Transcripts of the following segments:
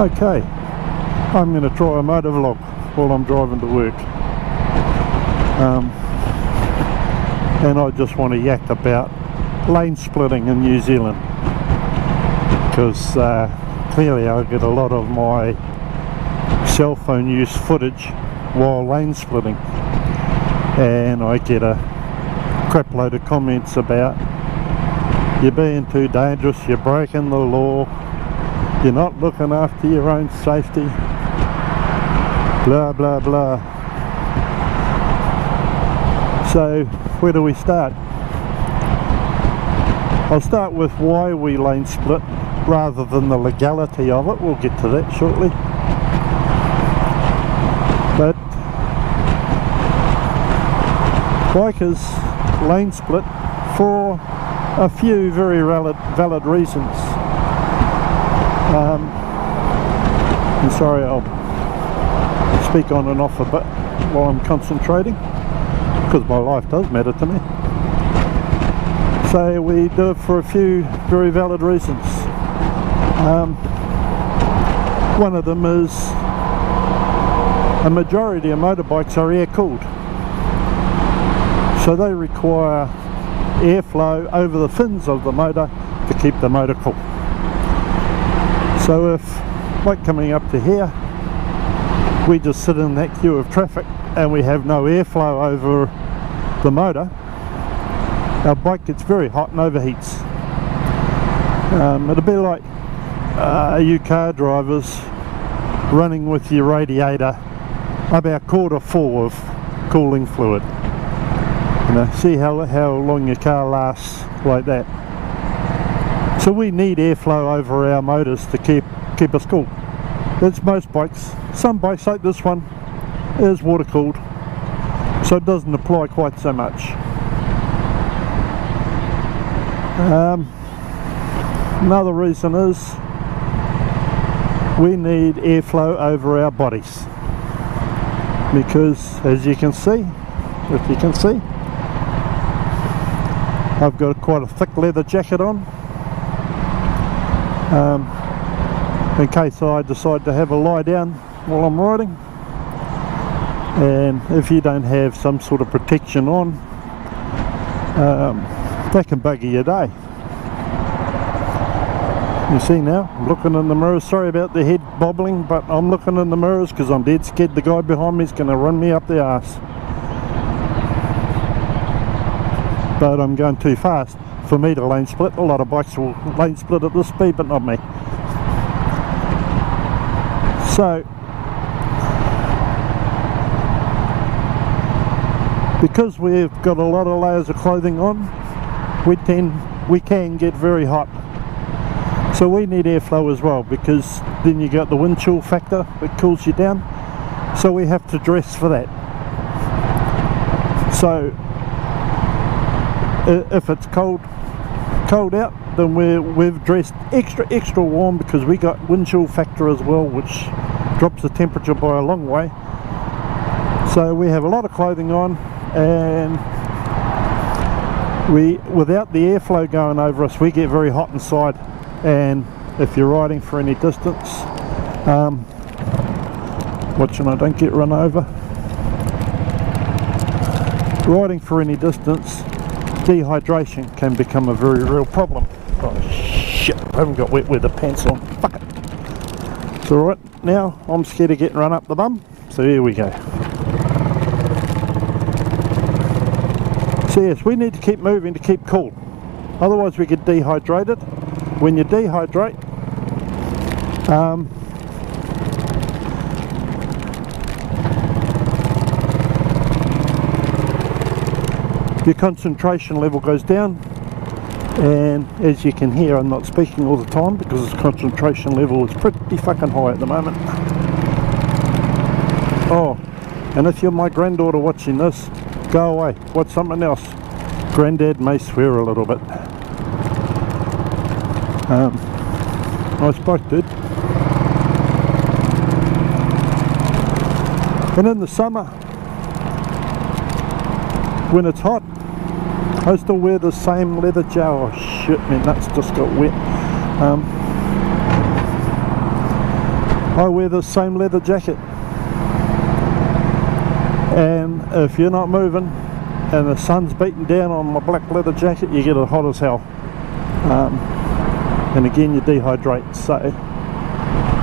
Okay, I'm going to try a motor vlog while I'm driving to work. And I just want to yak about lane splitting in New Zealand, because clearly I get a lot of my cell phone use footage while lane splitting, and I get a crap load of comments about you're being too dangerous, you're breaking the law, you're not looking after your own safety, blah blah blah. So where do we start? I'll start with why we lane split rather than the legality of it. We'll get to that shortly. But bikers lane split for a few very valid reasons. I'm sorry, I'll speak on and off a bit while I'm concentrating, because my life does matter to me. So we do it for a few very valid reasons. One of them is a majority of motorbikes are air cooled, so they require airflow over the fins of the motor to keep the motor cool. So if, like coming up to here, we just sit in that queue of traffic and we have no airflow over the motor, our bike gets very hot and overheats. It'll be like you car drivers running with your radiator about quarter full of cooling fluid. You know, see how long your car lasts like that. So we need airflow over our motors to keep us cool. That's most bikes. Some bikes like this one is water cooled, so it doesn't apply quite so much. Another reason is we need airflow over our bodies, because as you can see, I've got quite a thick leather jacket on, in case I decide to have a lie down while I'm riding. And if you don't have some sort of protection on, that can bugger your day. You see now, I'm looking in the mirrors. Sorry about the head bobbling, but I'm looking in the mirrors because I'm dead scared the guy behind me is going to run me up the arse. But I'm going too fast for me to lane split. A lot of bikes will lane split at this speed, but not me. So, because we've got a lot of layers of clothing on, we can get very hot. So we need airflow as well, because then you got the wind chill factor that cools you down. So we have to dress for that. So if it's cold out, then we've dressed extra warm, because we got wind chill factor as well, which drops the temperature by a long way. So we have a lot of clothing on, and without the airflow going over us, we get very hot inside. And if you're riding for any distance, watching I don't get run over, riding for any distance, dehydration can become a very real problem. Oh shit, I haven't got wet weather pants on, fuck it. It's alright, now I'm scared of getting run up the bum, so here we go. So yes, we need to keep moving to keep cool, otherwise we get dehydrated. When you dehydrate, your concentration level goes down, and as you can hear, I'm not speaking all the time because the concentration level is pretty fucking high at the moment. Oh, and if you're my granddaughter watching this, go away, watch something else. Granddad may swear a little bit. Nice bike, dude. And in the summer, when it's hot, I still wear the same leather jacket. Oh shit, my nuts just got wet. I wear the same leather jacket, and if you're not moving and the sun's beating down on my black leather jacket, you get it hot as hell, and again you dehydrate, so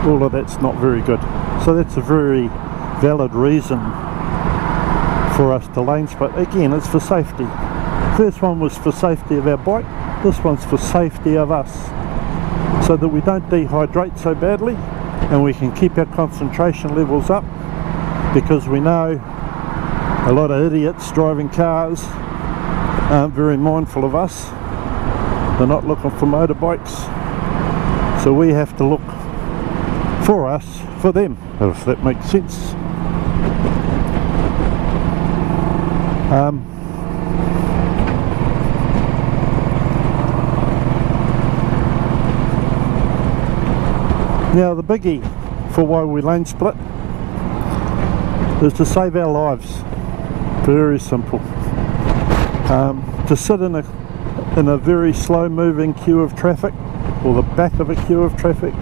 all of that's not very good. So that's a very valid reason for us to lane split. Again, it's for safety. First one was for safety of our bike, this one's for safety of us, so that we don't dehydrate so badly and we can keep our concentration levels up, because we know a lot of idiots driving cars aren't very mindful of us. They're not looking for motorbikes, so we have to look for us for them, if that makes sense. Now the biggie for why we lane split is to save our lives. Very simple. To sit in a very slow moving queue of traffic, or the back of a queue of traffic,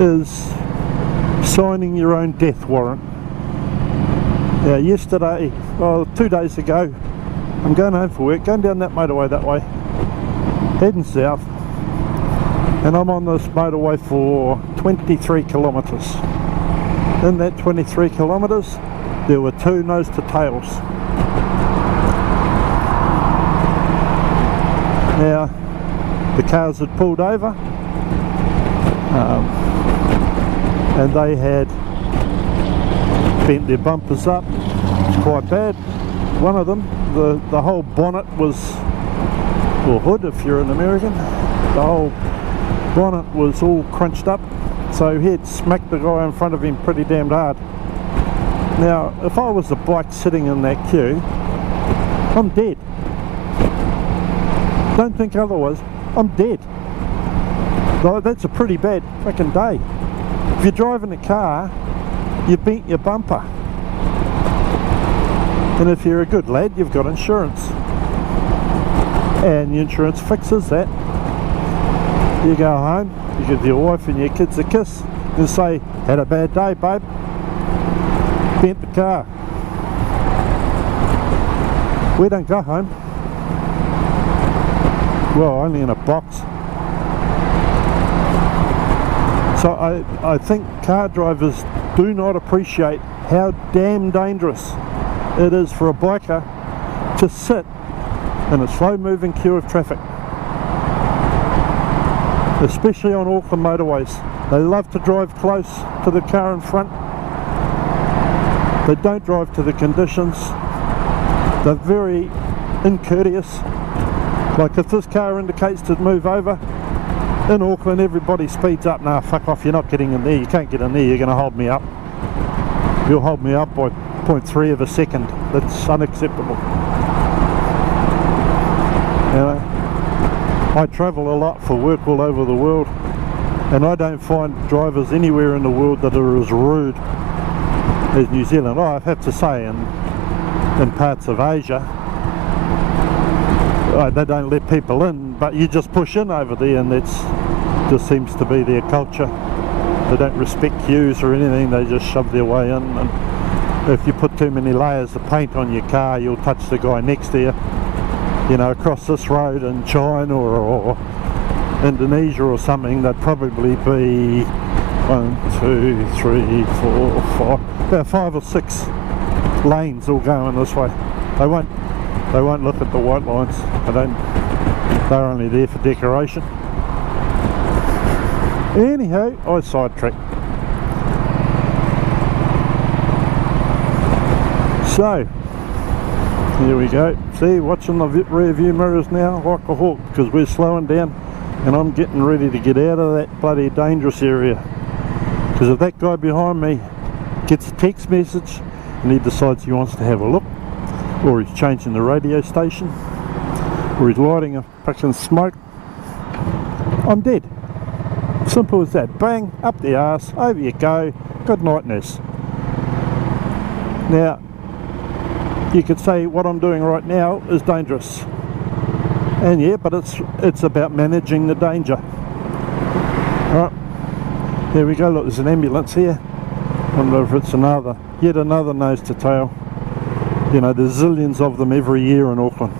is signing your own death warrant. Now yesterday, well 2 days ago, I'm going home for work, going down that motorway that way, heading south, and I'm on this motorway for 23 kilometres. In that 23 kilometres, there were 2 nose to tails. Now, the cars had pulled over, and they had bent their bumpers up. It's quite bad. One of them, the whole bonnet was, or hood if you're an American, the whole bonnet was all crunched up, so he had smacked the guy in front of him pretty damned hard. Now if I was the bike sitting in that queue, I'm dead. Don't think otherwise, I'm dead. That's a pretty bad fucking day. If you're driving a car, you bent your bumper, and if you're a good lad, you've got insurance, and the insurance fixes that. You go home, you give your wife and your kids a kiss and say, had a bad day, babe, bent the car. We don't go home. Well, only in a box. So I think car drivers do not appreciate how damn dangerous it is for a biker to sit in a slow moving queue of traffic, especially on Auckland motorways. They love to drive close to the car in front. They don't drive to the conditions. They're very incourteous. Like if this car indicates to move over, in Auckland everybody speeds up. Nah, fuck off, you're not getting in there, you can't get in there, you're going to hold me up. You'll hold me up by 0.3 of a second. That's unacceptable. You know, I travel a lot for work all over the world, and I don't find drivers anywhere in the world that are as rude as New Zealand. I have to say, in parts of Asia, they don't let people in, but you just push in over there, and that's just seems to be their culture. They don't respect queues or anything, they just shove their way in, and if you put too many layers of paint on your car, you'll touch the guy next to you. You know, across this road in China or Indonesia or something, they'd probably be 1, 2, 3, 4, 5, about 5 or 6 lanes all going this way. They won't look at the white lines. They're only there for decoration. Anyhow, I sidetracked. So here we go. See, watching the rear view mirrors now like a hawk, because we're slowing down and I'm getting ready to get out of that bloody dangerous area. Because if that guy behind me gets a text message and he decides he wants to have a look, or he's changing the radio station, or he's lighting a fucking smoke, I'm dead. Simple as that. Bang, up the arse, over you go, good night, Ness. Now, you could say what I'm doing right now is dangerous, and yeah, but it's about managing the danger. Right? There we go, look, there's an ambulance here. I wonder if it's yet another nose to tail. You know, there's zillions of them every year in Auckland.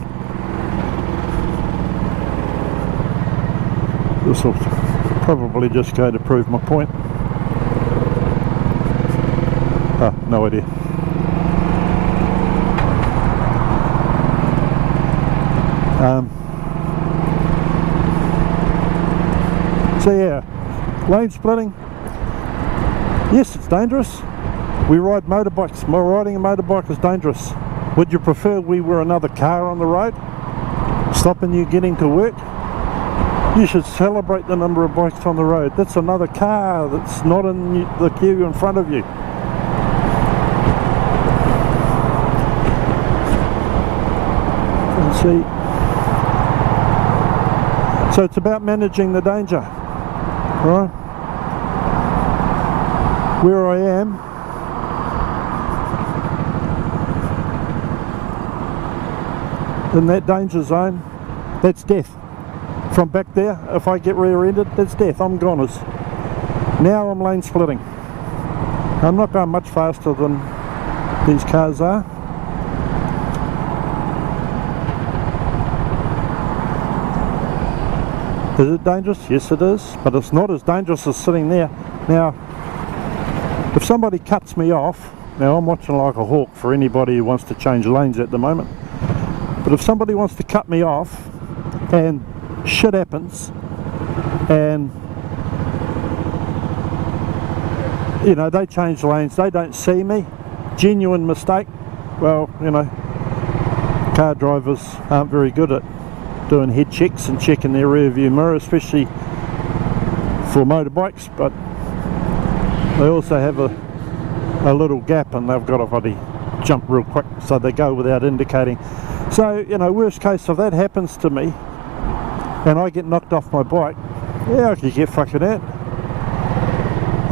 This will probably just go to prove my point. No idea. So yeah, lane splitting. Yes, it's dangerous. We ride motorbikes. Riding a motorbike is dangerous. Would you prefer we were another car on the road, stopping you getting to work? You should celebrate the number of bikes on the road. That's another car that's not in the queue in front of you. Let's see. So it's about managing the danger, right? Where I am, in that danger zone, that's death. From back there, if I get rear-ended, that's death. I'm goners. Now I'm lane splitting. I'm not going much faster than these cars are. Is it dangerous? Yes it is, but it's not as dangerous as sitting there. Now, if somebody cuts me off, now I'm watching like a hawk for anybody who wants to change lanes at the moment, but if somebody wants to cut me off and shit happens and you know, they change lanes, they don't see me, genuine mistake, well, you know, car drivers aren't very good at doing head checks and checking their rear view mirror, especially for motorbikes, but they also have a little gap and they've got to bloody jump real quick, so they go without indicating. So, you know, worst case, if that happens to me and I get knocked off my bike, yeah, I could get fucking out.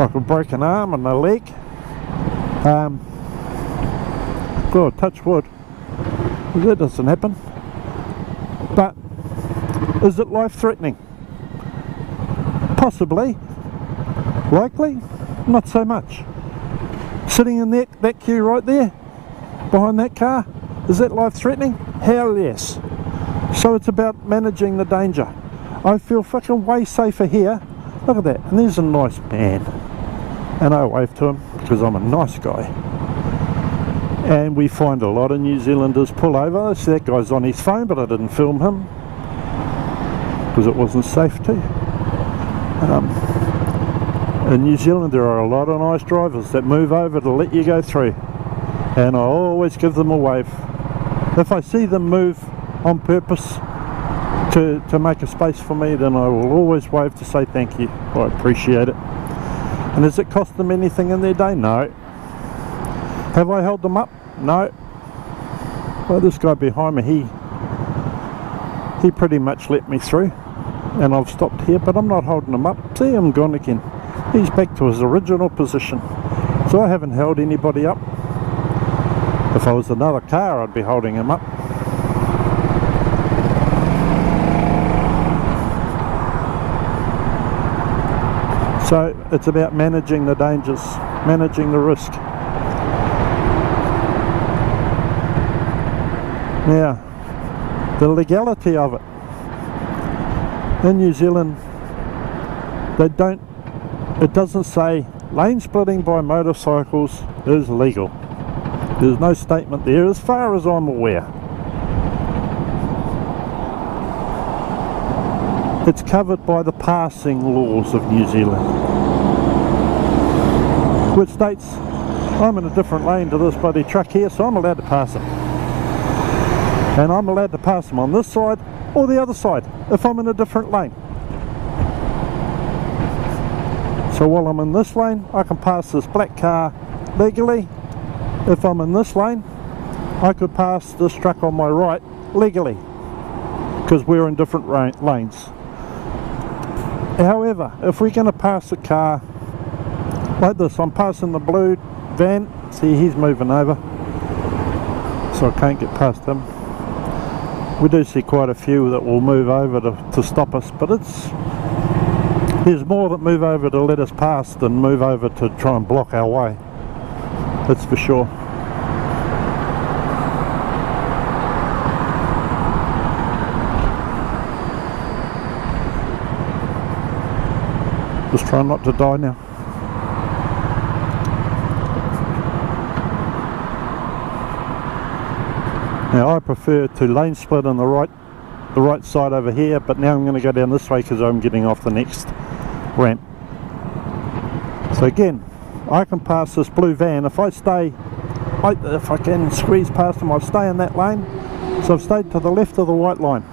I could break an arm and a leg. God, touch wood, that doesn't happen. But is it life-threatening? Possibly. Likely? Not so much. Sitting in that queue right there, behind that car, is that life-threatening? Hell yes. So it's about managing the danger. I feel fucking way safer here. Look at that, and there's a nice man. And I wave to him because I'm a nice guy. And we find a lot of New Zealanders pull over. See, that guy's on his phone, but I didn't film him because it wasn't safe to. In New Zealand there are a lot of nice drivers that move over to let you go through, and I always give them a wave. If I see them move on purpose to make a space for me, then I will always wave to say thank you. I appreciate it. And does it cost them anything in their day? No. Have I held them up? No. Well, this guy behind me, he pretty much let me through, and I've stopped here, but I'm not holding him up. See, I'm gone again. He's back to his original position. So I haven't held anybody up. If I was another car, I'd be holding him up. So it's about managing the dangers, managing the risk. Now, the legality of it. In New Zealand, it doesn't say lane splitting by motorcycles is legal. There's no statement there as far as I'm aware. It's covered by the passing laws of New Zealand, which states I'm in a different lane to this bloody truck here, so I'm allowed to pass it. And I'm allowed to pass them on this side or the other side if I'm in a different lane. So while I'm in this lane, I can pass this black car legally. If I'm in this lane, I could pass this truck on my right legally, because we're in different lanes. However, if we're going to pass a car like this, I'm passing the blue van. See, he's moving over, so I can't get past him. We do see quite a few that will move over to stop us, but it's There's more that move over to let us pass than move over to try and block our way. That's for sure. Just try not to die now. Now I prefer to lane split on the right side over here, but now I'm going to go down this way because I'm getting off the next ramp. So again, I can pass this blue van if I stay, if I can squeeze past them, I'll stay in that lane. So I've stayed to the left of the white line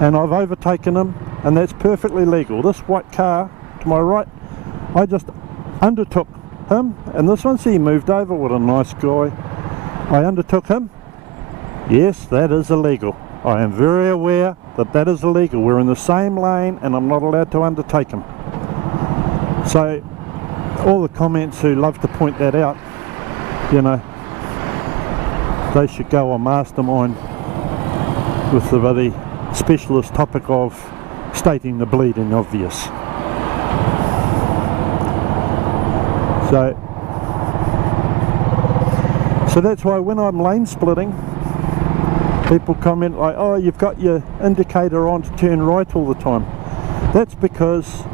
and I've overtaken him, and that's perfectly legal. This white car to my right, I just undertook him, and this one, see, he moved over. What a nice guy. I undertook him. Yes, that is illegal. I am very aware that that is illegal. We're in the same lane and I'm not allowed to undertake him. So all the comments who love to point that out, you know, they should go on Mastermind with the very specialist topic of stating the bleeding obvious. So that's why when I'm lane splitting, people comment like, oh, you've got your indicator on to turn right all the time. That's because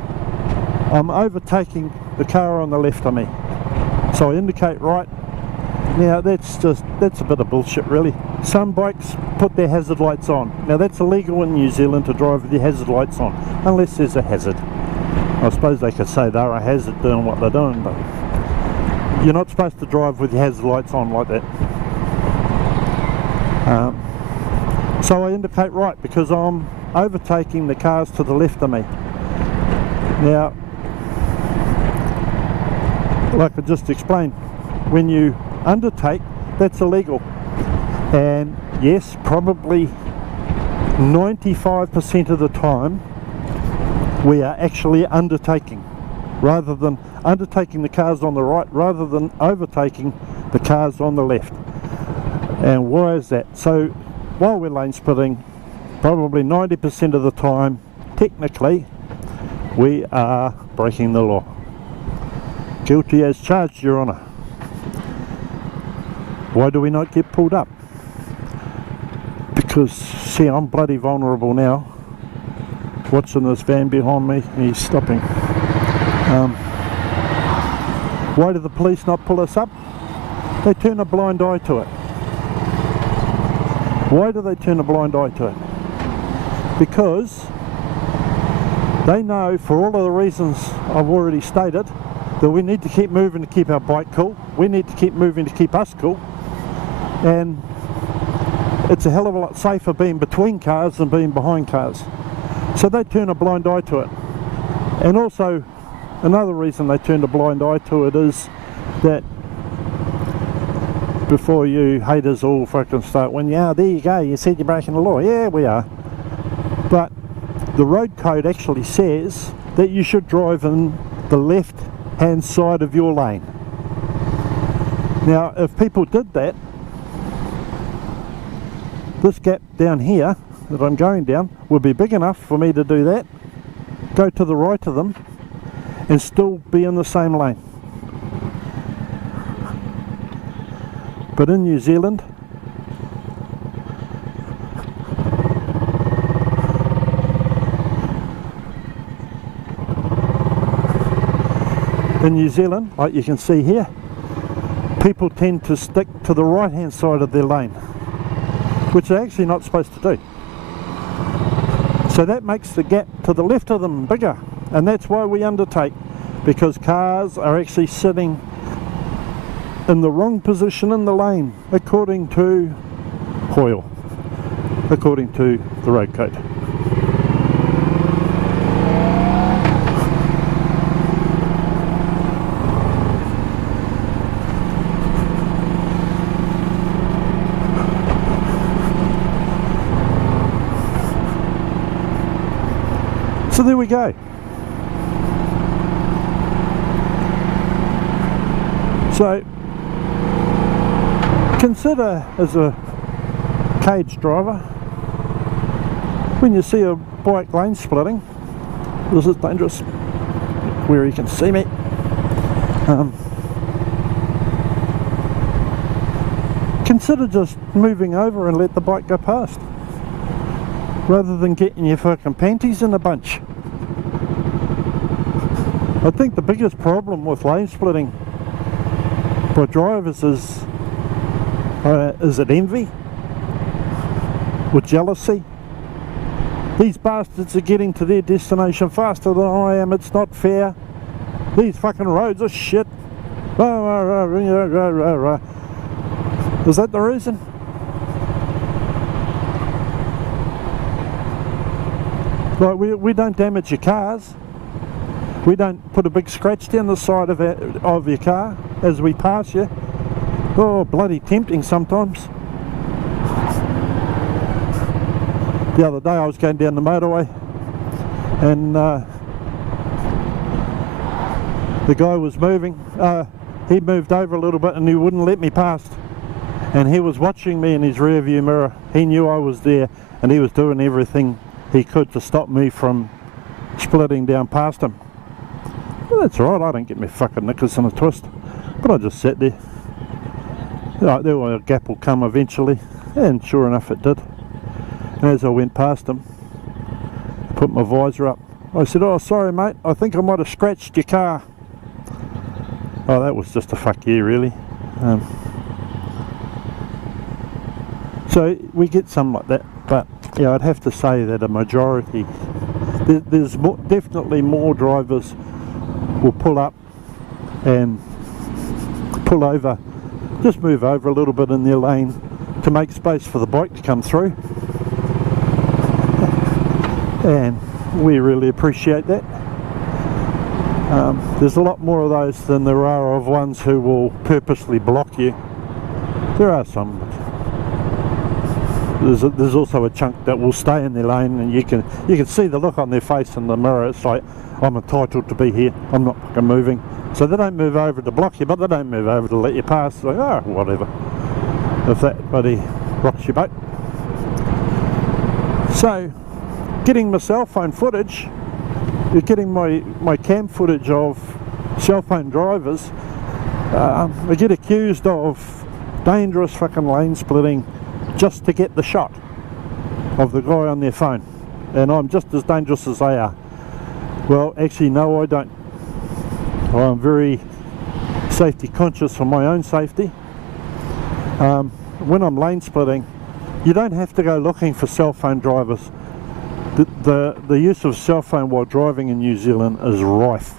I'm overtaking the car on the left of me. So I indicate right. Now that's a bit of bullshit really. Some bikes put their hazard lights on. Now that's illegal in New Zealand to drive with your hazard lights on, unless there's a hazard. I suppose they could say they're a hazard doing what they're doing, but you're not supposed to drive with your hazard lights on like that. So I indicate right because I'm overtaking the cars to the left of me. Now, like I just explained, when you undertake, that's illegal. And yes, probably 95% of the time we are actually undertaking, rather than undertaking the cars on the right, rather than overtaking the cars on the left. And why is that? So while we're lane splitting, probably 90% of the time, technically, we are breaking the law. Guilty as charged, Your Honour. Why do we not get pulled up? Because, see, I'm bloody vulnerable now. Watching this van behind me, he's stopping. Why do the police not pull us up? They turn a blind eye to it. Why do they turn a blind eye to it? Because they know, for all of the reasons I've already stated, that we need to keep moving to keep our bike cool. We need to keep moving to keep us cool. And it's a hell of a lot safer being between cars than being behind cars. So they turn a blind eye to it. And also, another reason they turn a blind eye to it is that before you haters all fucking start when, yeah, there you go, you said you're breaking the law. Yeah, we are. But the road code actually says that you should drive in the left hand side of your lane. Now, if people did that, this gap down here that I'm going down would be big enough for me to do that, go to the right of them, and still be in the same lane. But in New Zealand, like you can see here, people tend to stick to the right hand side of their lane, which they're actually not supposed to do. So that makes the gap to the left of them bigger, and that's why we undertake, because cars are actually sitting in the wrong position in the lane according to Hoyle, according to the road code. So there we go. So consider, as a cage driver, when you see a bike lane splitting, this is dangerous. where he can see me. Consider just moving over and let the bike go past, rather than getting your fucking panties in a bunch. I think the biggest problem with lane splitting by drivers is it envy or jealousy? These bastards are getting to their destination faster than I am. It's not fair. These fucking roads are shit. Is that the reason? Like, we don't damage your cars. We don't put a big scratch down the side of your car as we pass you. Oh, bloody tempting sometimes. The other day I was going down the motorway and the guy was moving. He moved over a little bit and he wouldn't let me past. And he was watching me in his rear view mirror. He knew I was there and he was doing everything he could to stop me from splitting down past him. Well, that's alright, I don't get my fucking knickers in a twist. But I just sat there. Right, there a gap will come eventually, and sure enough it did. And as I went past him, I put my visor up. I said, "Oh, sorry mate, I think I might have scratched your car." Oh, that was just a fuck you, really. So we get some like that, but yeah, I'd have to say that a majority, there's definitely more drivers will pull up and pull over, just move over a little bit in their lane to make space for the bike to come through, and we really appreciate that. There's a lot more of those than there are of ones who will purposely block you. There are some. There's also a chunk that will stay in their lane, and you can see the look on their face in the mirror. It's like, I'm entitled to be here, I'm not fucking moving. So they don't move over to block you, but they don't move over to let you pass. It's like, oh, whatever, if that bloody rocks your boat. So getting my cell phone footage, getting my cam footage of cell phone drivers, I get accused of dangerous fucking lane splitting just to get the shot of the guy on their phone, and I'm just as dangerous as they are. Well, actually no, I don't. I'm very safety conscious for my own safety. When I'm lane splitting, you don't have to go looking for cell phone drivers. The use of cell phone while driving in New Zealand is rife.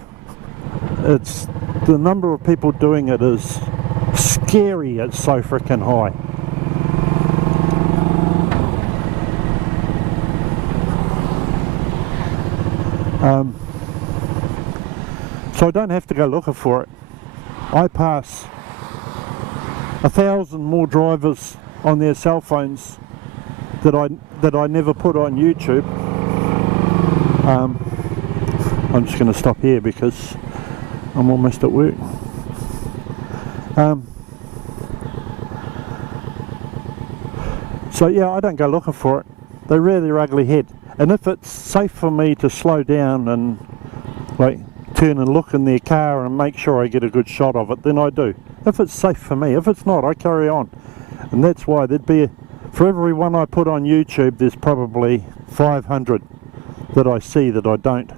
It's the number of people doing it is scary. It's so freaking high. So I don't have to go looking for it. I pass 1,000 more drivers on their cell phones that I never put on YouTube. I'm just going to stop here because I'm almost at work. So yeah, I don't go looking for it. They rear their ugly head. And if it's safe for me to slow down and like turn and look in their car and make sure I get a good shot of it, then I do. If it's safe for me. If it's not, I carry on. And that's why there'd be, for every one I put on YouTube, there's probably 500 that I see that I don't.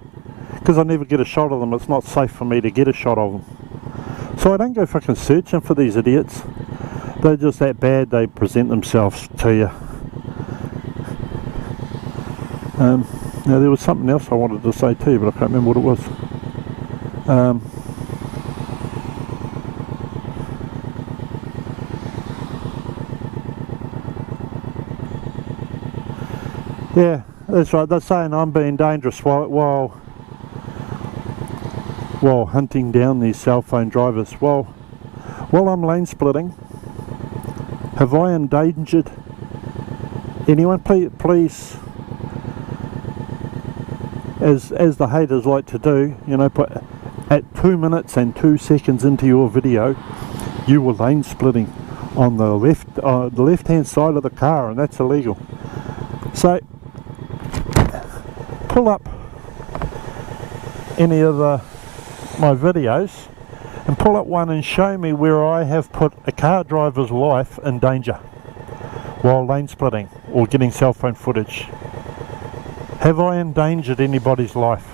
Because I never get a shot of them. It's not safe for me to get a shot of them. So I don't go fucking searching for these idiots. They're just that bad, they present themselves to you. Now there was something else I wanted to say too, but I can't remember what it was. Yeah, that's right. They're saying I'm being dangerous while hunting down these cell phone drivers. While I'm lane splitting, have I endangered anyone? Please, as the haters like to do, you know, put at 2 minutes and 2 seconds into your video, you were lane splitting on the left-hand side of the car, and that's illegal. So pull up any of the my videos and pull up one and show me where I have put a car driver's life in danger while lane splitting or getting cell phone footage. Have I endangered anybody's life?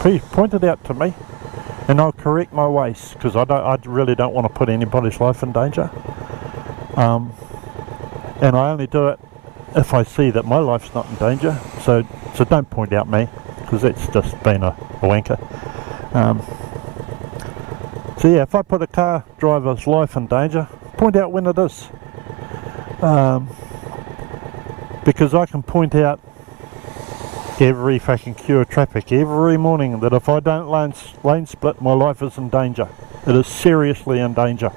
Please point it out to me and I'll correct my ways, because I really don't want to put anybody's life in danger. And I only do it if I see that my life's not in danger, so don't point out me, because that's just being a wanker. So yeah, if I put a car driver's life in danger, point out when it is. Because I can point out every fucking queue of traffic every morning that if I don't lane split, my life is in danger. It is seriously in danger.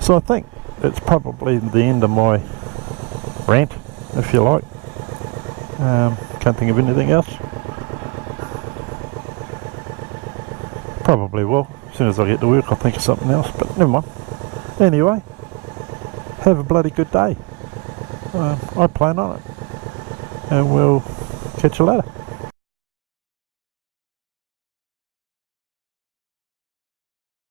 So I think it's probably the end of my rant, if you like. Can't think of anything else. Probably will. As soon as I get to work I'll think of something else, but never mind. Anyway, have a bloody good day. I plan on it. And we'll catch you later.